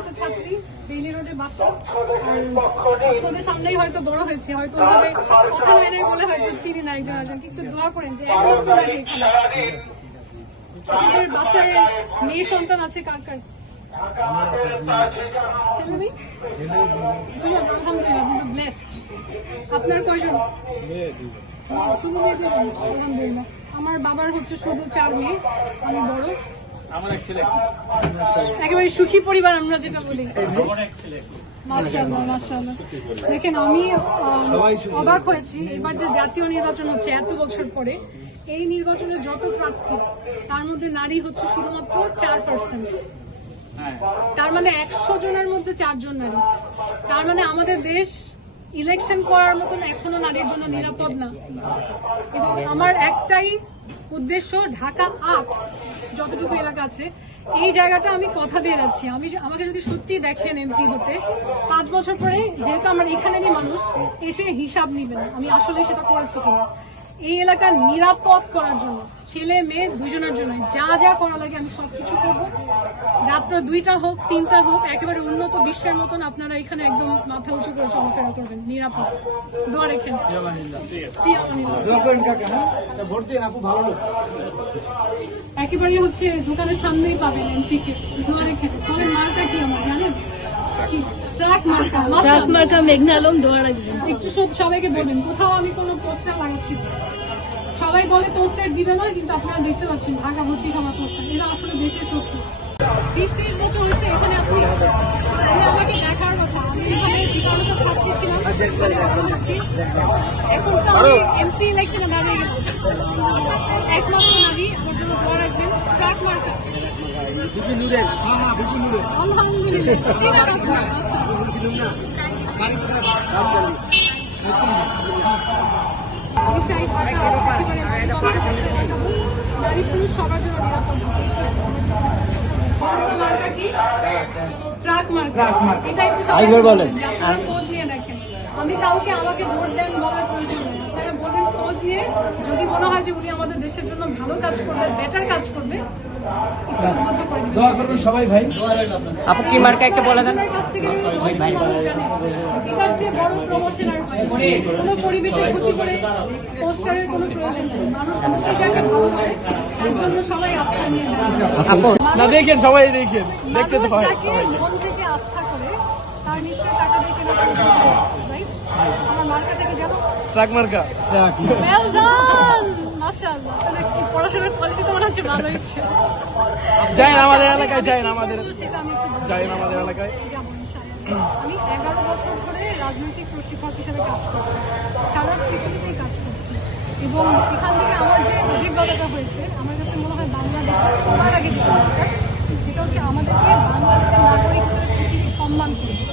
মাদ্রাসার ছাত্রী, বেইলি রোডে বাসা। আর আপনাদের সামনেই হয়তো বড় হয়েছে, হয়তো ওইভাবে কথা হয় নাই বলে হয়তো চিনি না একজন একজন। কিন্তু দোয়া করেন যে একমাত্র নারী এখানে। আপনাদের বাসায় মেয়ে সন্তান আছে কার কার? ছেলে মেয়ে? আলহামদুলিল্লাহ, আপনি ব্লেসড। আপনার কয়জন? শুধু মেয়ে দুজন? আলহামদুলিল্লাহ। আমার বাবার হচ্ছে শুধু 4 মেয়ে, আমি বড়। আমার এক ছেলে। একেবারে সুখী পরিবার আমরা যেটা বলি। মাশাআল্লাহ মাশাআল্লাহ। দেখেন আমি অবাক হয়েছি, এবার যে জাতীয় নির্বাচন হচ্ছে এত বছর পরে, এই নির্বাচনে যত প্রার্থী তার মধ্যে নারী হচ্ছে শুধুমাত্র 4%। তার মানে 100 জনের মধ্যে 4 জন নারী। তার মানে আমাদের দেশ ইলেকশন করার মতন এখনো নারীর জন্য নিরাপদ না। এবং আমার একটাই উদ্দেশ্য, ঢাকা 8 যতটুকু এলাকা আছে এই জায়গাটা আমি কথা দিয়ে যাচ্ছি, আমাকে যদি সত্যি দেখেন এমপি হতে 5 বছর পরে, যেহেতু আমার এখানেরই মানুষ, এসে হিসাব নিবেন আমি আসলে সেটা করেছি কিনা। এই এলাকা নিরাপদ করার জন্য ছেলে মেয়ে দুজনের জন্য যা যা করা লাগে আমি সবকিছু করবো। রাত্র 2টা হোক 3টা হোক, একেবারে উন্নত বিশ্বের মতন আপনারা এখানে একদম মাথা উঁচু করে চলাফেরা করবেন নিরাপদ। দোয়া রেখেন। একেবারে হচ্ছে দোকানের সামনেই পাবেন এমপিকে। দোয়া রেখেন। তাহলে মার্কা কি আমার জানেন? ট্রাক মার্কা মেঘনা আলম। দোয়া রাখবেন। একটু সবাইকে বলবেন, কোথাও আমি কোনো পোস্টার লাগাচ্ছি না। সবাই বলে পোস্টার দিবে না, কিন্তু আপনারা দেখতে পাচ্ছেন ঢাকা ভর্তি সবার পোস্টার। এটা আসলে দেশের সত্যি। 20-30 বছর হয়েছে এখানে আপনি আমাকে দেখার কথা। আমি এখানে বিধানসভার ছাত্রী ছিলাম, এখন তো আমি এমপি ইলেকশনে দাঁড়িয়ে গেলাম। একমাত্র নারী, আমার জন্য দোয়া রাখবেন। ট্রাক মার্কা। আলহামদুলিল্লাহ। চিনা কথা নারী পুরুষ সবার জন্য নিরাপদ। ট্রাক মার্কা, এটা একটু সবাই বলেন, আপনারা খোঁজ নিয়ে দেখেন। আমি কাউকে আমাকে ভোট দেন বলার প্রয়োজন নেই, আপনারা বলেন খোঁজ নিয়ে। যদি মনে হয় যে উনি আমাদের দেশের জন্য ভালো কাজ করবে, বেটার কাজ করবে, সবাই ভাই আপনি কি মার্কা একটা বলে দেন। এটার চেয়ে বড় প্রমোশন আর কোনো পরিবেশের ক্ষতি করে পোস্টারের কোনো প্রয়োজন নেই। মানুষ এটাকে ভালো করে, এর জন্য সবাই আস্থা নিয়ে না দেখেন, সবাই দেখেন, দেখতে তো হয়। মন থেকে আস্থা করে তার নিশ্চয়ই টাকা দিয়ে কেনা আমার মার্কা থেকে যাবো। ট্রাক মার্কা। ওয়েল ডান, মাশাআল্লাহ। তাহলে কি পড়াশোনার কোয়ালিটি তো মনে হচ্ছে ভালো হয়েছে। যাই আমাদের এলাকায়, যাই আমাদের সেটা আমি একটু যাই আমাদের এলাকায় যাবো ইনশাআল্লাহ। আমি 11 বছর ধরে রাজনৈতিক প্রশিক্ষক হিসেবে কাজ করছি, সারা পৃথিবীতেই কাজ করছি। এবং এখান থেকে আমার যে অভিজ্ঞতাটা হয়েছে, আমার কাছে মনে হয় বাংলাদেশের সবার আগে যেটা দরকার সেটা হচ্ছে আমাদেরকে বাংলাদেশের নাগরিক হিসেবে পৃথিবীর সম্মান করবে।